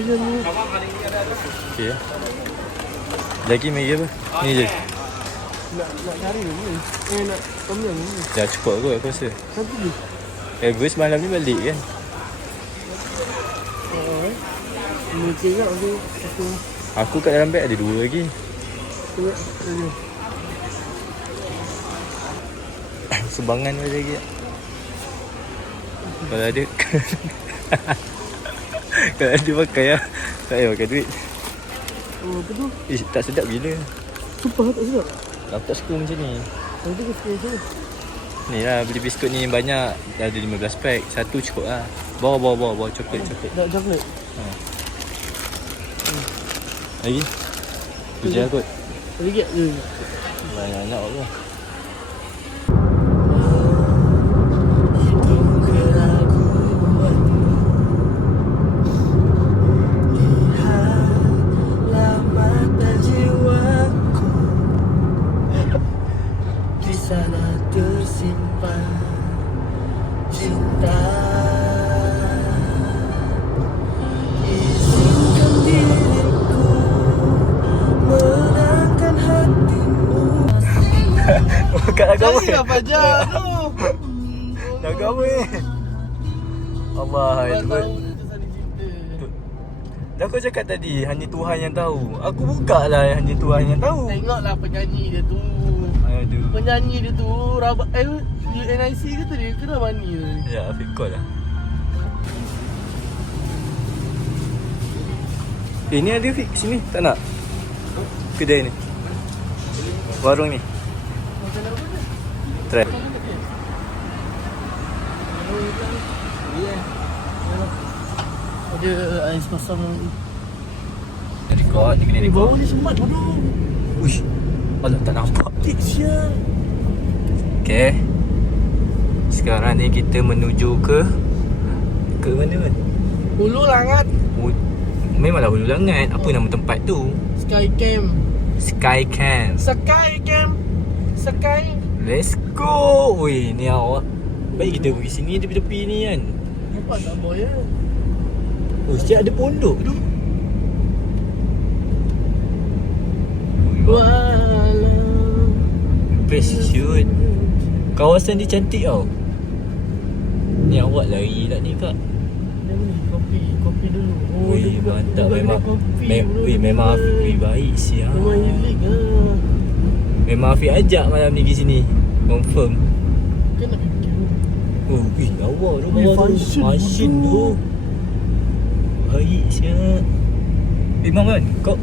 Okey. Lagi Maggi apa? Ni je. Nak nak cari ni. Eh nak tom yum ni. Dah cukup kot aku rasa. Satu je. Eh, gue semalam ni balik kan. Oh. eh. Ni okey. Satu. Aku kat dalam beg ada dua lagi. Ada lagi. Kalau ada Kalau ada pakai lah Tak payah pakai duit. Oh, apa tu? Eh tak sedap gila. Sumpah tak sedap. Aku tak suka macam ni. Nanti kita sekali je. Ni. Lah beli biskut ni banyak. Dah ada 15 pack. Satu cukup lah. Bawa bawa bawa bawa. Coklat coklat. Tak coklat. Lagi? Kerja kot. Sedikit je. Banyak-banyak apa Apa ni? Allah cinta. Dah kau cakap tadi Hanya Tuhan yang tahu. Aku buka lah Hanya Tuhan yang tahu. Tengoklah penyanyi dia tu. Aduh. Penyanyi dia tu Rabat Eh UNIC ke tu dia? Ke Rabani tu Ya Afiq call lah. Eh ni ada Afiq Sini tak nak? Kedai ni. Warung ni. Dia Try Ada ais pasang Record Ni kena Ni bau ni semat bodoh Uish Alah tak nampak sial Okay Sekarang ni kita menuju ke Ke mana kan? Hulu langat Oh, memanglah Hulu Langat Apa nama tempat tu? Sky Camp Sky Camp Sky Camp Sky Let's go Ui ni awak Baik kita pergi sini tepi-tepi ni kan. Nampak tak boy ya Oh siap ada pondok tu. Walau Best shoot Kawasan dia cantik tau. Ni awak lari lah ni kak? Kopi Kopi dulu. Oh buka- mantap dia memang kopi bro. Ui memang Afiq Ui baik siap. Memang ah. Memang Afiq ajak malam ni pergi sini. Confirm. Kan Oh lawa tu tu function Function tu. Baik siap. Memang kan kau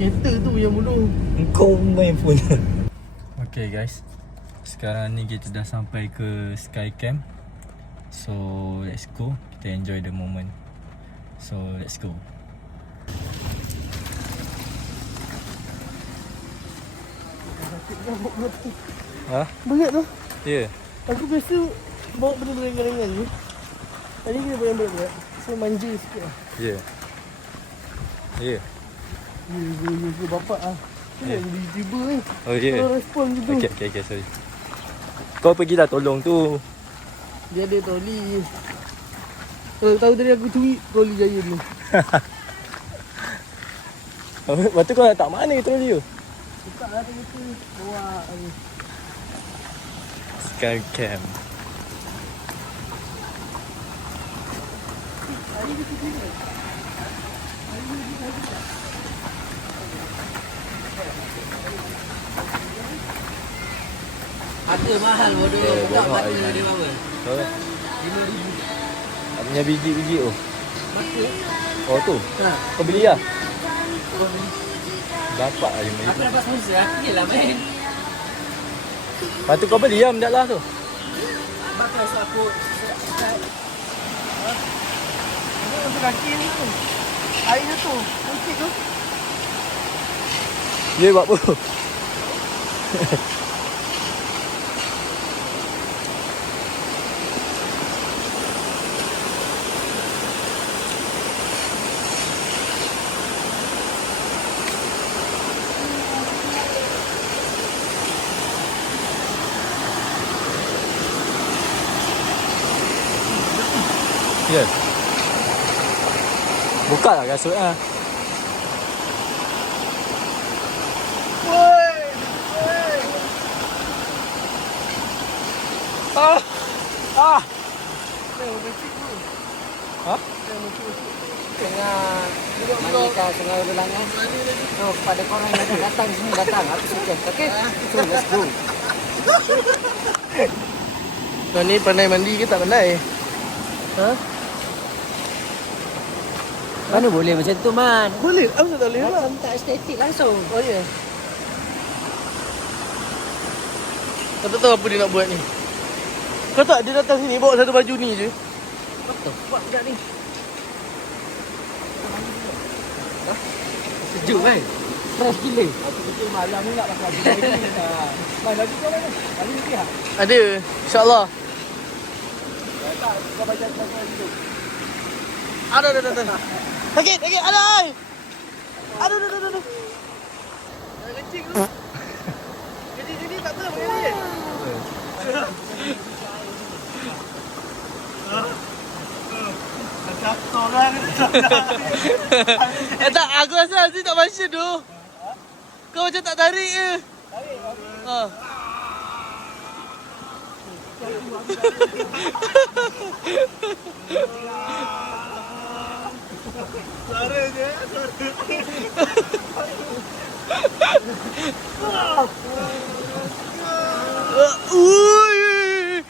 Kereta tu yang bodoh Kau main phone. Okay guys. Sekarang ni kita dah sampai ke Sky Camp So let's go. Kita enjoy the moment. So let's go. Ha? Berat tu. Ya. Yeah. Aku biasa bawa benda ringan-ringan je Tadi kita bawa yang berat-berat So manja sikit lah Ya yeah. Ya yeah. Ya, ya, ya, ya, bapak ah. Kenapa Ya. jadi tiba ni? Oh ya Kalau yeah. respon gitu. Okay okay okay sorry Kau pergilah tolong tu Dia ada troli. Kalau tahu tadi aku curi troli jaya dulu. Lepas tu kau letak mana troli tu? Buka lah tu. Bawa ni. Sky Camp Harga mahal bodoh. Eh, bongok mata dia berapa? Tak? RM5,000. Tak punya biji-biji tu Mata? Oh tu Ha. Kau beli lah. Dapat lah lima Aku ribu dapat sponsor. Lah main. Lepas tu kau beli lah mendak lah tu Bakal so aku. Ha? Air tu. Tu. Buat apa? Buka lah kasut lah. Woi. Woi. Ah! Ah! Eh, mesti tu. Ha? Eh, mesti tu. Tengah Mandika tengah ulangan Oh, kepada korang yang dah datang semua datang Aku suka Okay So let's go Kau ni pandai mandi ke tak pandai? Ha? Mana boleh macam tu Man Boleh. Apa tak boleh lah? Macam tak estetik langsung Oh ya. Kau tak tahu apa dia nak buat ni. Kau tak dia datang sini bawa satu baju ni je. What the fuck budak ni Sejuk kan Fresh gila Malam ni nak pakai baju ni Man baju kau mana Baju ni ha Ada. InsyaAllah. Kau baca kau hidup Ada ada ada. ada. Sakit sakit ada. ai. Ada ada ada ada. Dah kencing tu. Jadi jadi tak apa pakai ni. Eh tak, aku rasa Aziz tak function tu. Kau macam tak tarik je. Ha. Uh, ui.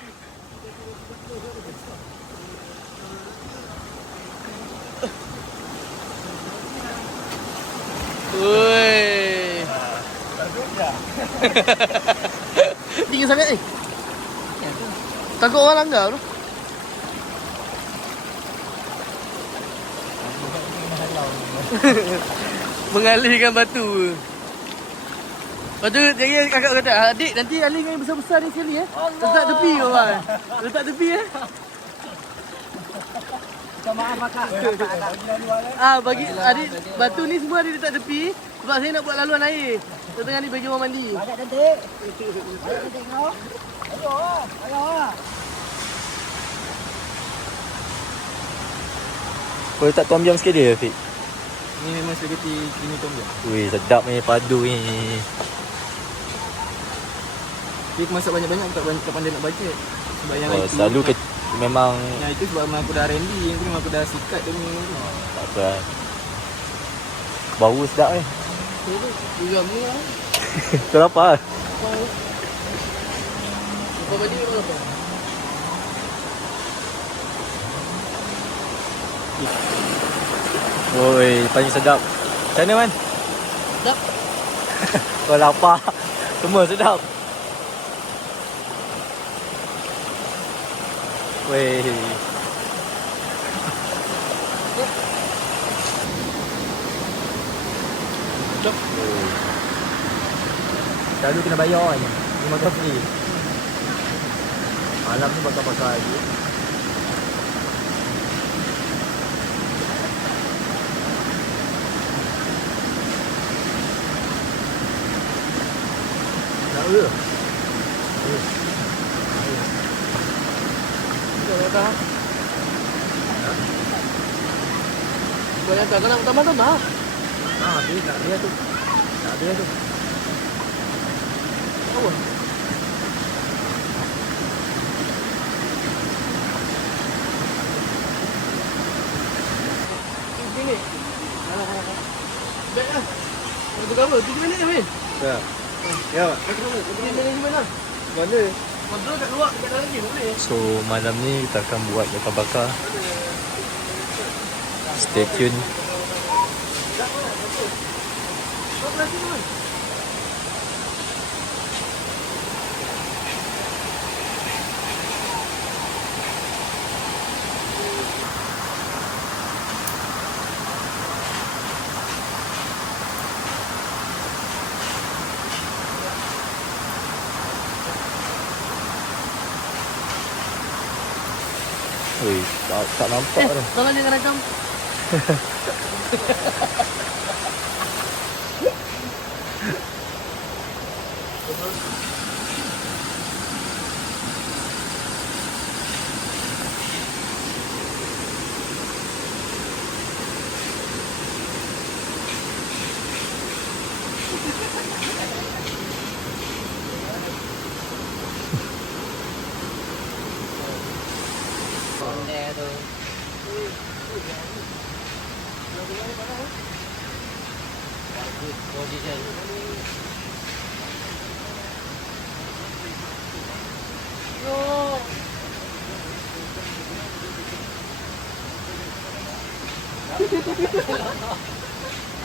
Ui. Tinggi sangat ni. Takut orang langgar tu. Mengalihkan batu. Lepas tu jadi kakak kata, adik nanti alih yang besar-besar ni sekali eh. Letak tepi kau kan. Letak tepi eh. Minta maaf akak Ah bagi adik batu ni semua dia letak tepi sebab saya nak buat laluan air. Tengah ni bagi orang mandi. Banyak cantik Banyak cantik kau Ayo lah Ayo lah Kau letak tom yum sikit dia, Fik. Ni memang spaghetti creamy tom yum Weh, sedap ni padu ni. Dia aku masak banyak-banyak tak, banyak, tak pandai nak bajet Sebab yang Oh, itu selalu ke, memang Yang itu sebab memang aku dah R&D Yang tu memang aku dah sikat tu. tak apa. Bau sedap ni. Juga ni lah. Kau lapar? Kau bagi kau apa? Oi, paling sedap. Macam mana, Man? Sedap. Kau lapar. Semua sedap. Weh. Sedap. Selalu kena bayar kan. Ni makan free. Malam ni bakar-bakar lagi. Tak ada. Kau datang. Kau datang kau nak tambah-tambah. Ah, dia tak ada tu. Tak ada tu. Apa? Tujuh minit. Baik lah. Kau tukar apa? Tujuh minit je, Min. Ya. Ya. Mana? So malam ni kita akan buat bakar-bakar. Stay tune. Ui, tak, tak nampak Eh, dah.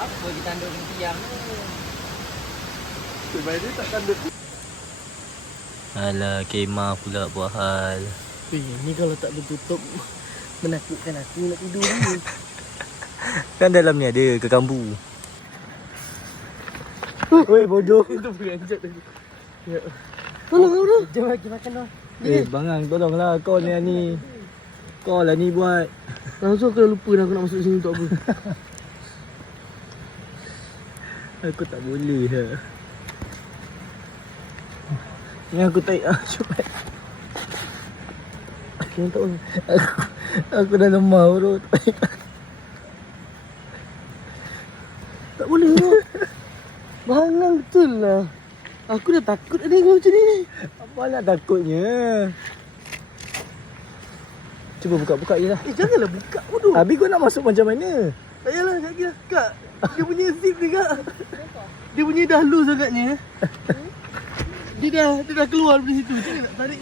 Apa kita tanduk tiang ni? Sebab dia tak tanduk Alah, kemah pula buah hal. Ni kalau tak bertutup menakutkan aku nak tidur ni. Kan dalam ni ada kekambu. Oi, bodoh. Itu boleh anjat tadi. Ya. Tolong tolong. Jom bagi makan dah. Eh, bangang tolonglah kau ni ni. Kau lah ni buat. Langsung aku dah lupa dah aku nak masuk sini untuk apa. Aku tak boleh ha. Ni aku tak ah, cepat. Aku. Aku, aku dah lemah bro. Tak boleh bro. Bangang betul lah. Aku dah takut ada tengok macam ni. Apa nak takutnya? Cuba buka-buka je lah. Eh janganlah buka bodoh. Habis kau nak masuk macam mana? Tak payahlah kak kira. Kak, dia punya zip ni kak. Dia punya dah loose agaknya. Dia dah, dia dah keluar dari situ. Macam mana nak tarik?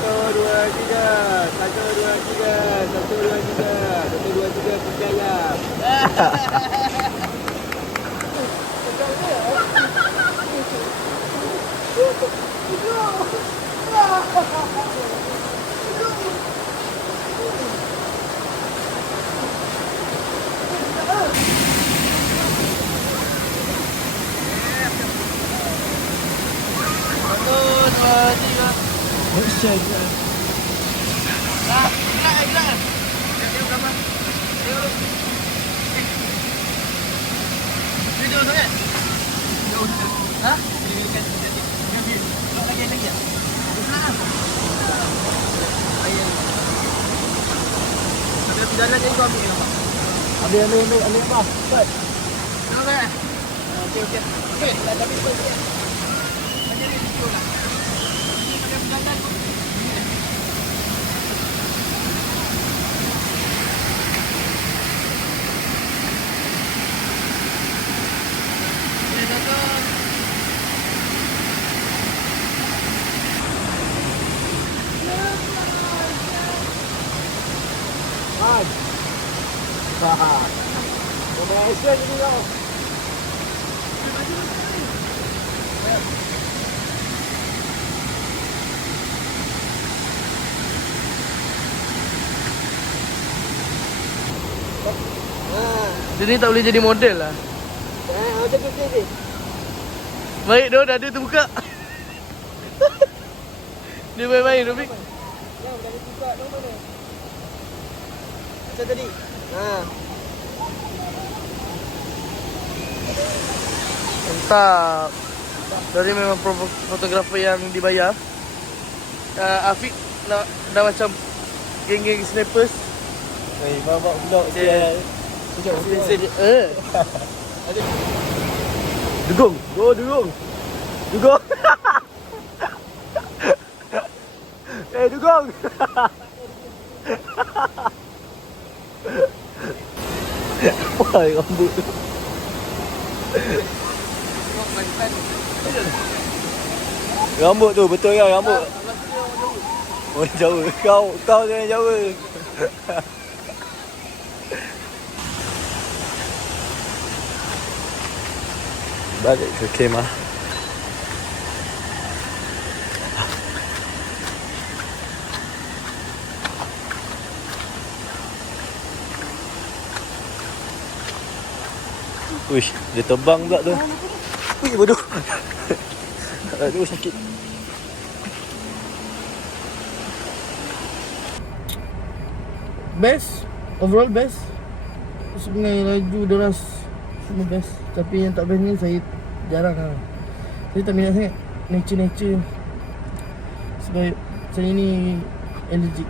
Satu, dua, tiga. Satu, dua, tiga. Satu, dua, tiga. Satu, dua, tiga. Percaya. Satu, dua, tiga. Ah, gerak, eh, gerak. Dia dia gambar. Dia dulu. Eh. Dia jauh sangat. Jauh sangat. Ha? Dia kan jadi. Dia dia lagi lagi ya. Sana. Ayah. Ada jalan yang kau ambil gambar. Ambil, ambil, ambil, ambil apa? Cepat. Tengok kan? Okey, okey. Okey, dah dah habis sikit. Macam ni video lah. Ni pada berjalan pun. Okey, satu. Man. Haha. Pemanasan ni kau. Ha. Dia ni tak boleh jadi model lah. Ha, macam tu sini. Baik doh dah ada terbuka. dia main-main Rufik. Yang dah buka tu mana? Macam tadi. Ha. Mantap. Dari memang fotografer yang dibayar. Uh, Afiq nak dah macam geng-geng snipers. Hei, bawa vlog Dia- Sekejap, dia- eh. Dugong. Go dugong. Dugong. eh dugong. Wah, rambut tu. Rambut tu betul kan rambut. Oh Jawa. Kau kau dengan Jawa. Balik ke kemah. Uish, dia terbang pula tu. Ui, bodoh. Aduh, sakit. Best Overall best Sebenarnya laju deras Semua best Tapi yang tak best ni saya Jarang lah Saya tak minat sangat Nature-nature Sebab Saya ni Allergic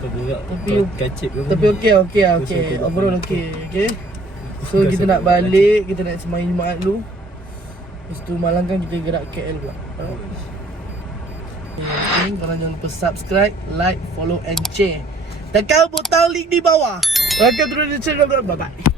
Tergerak. Tapi- kacip Tapi okey lah, okey lah, okey. Overall okey, okey. So kita nak nak balik, kita nak semain Jumaat dulu. Lepas tu malam kan kita gerak KL pula. Okay, korang jangan lupa subscribe, like, follow and share. Tekan butang link di bawah. 再见了，亲爱的们，拜拜。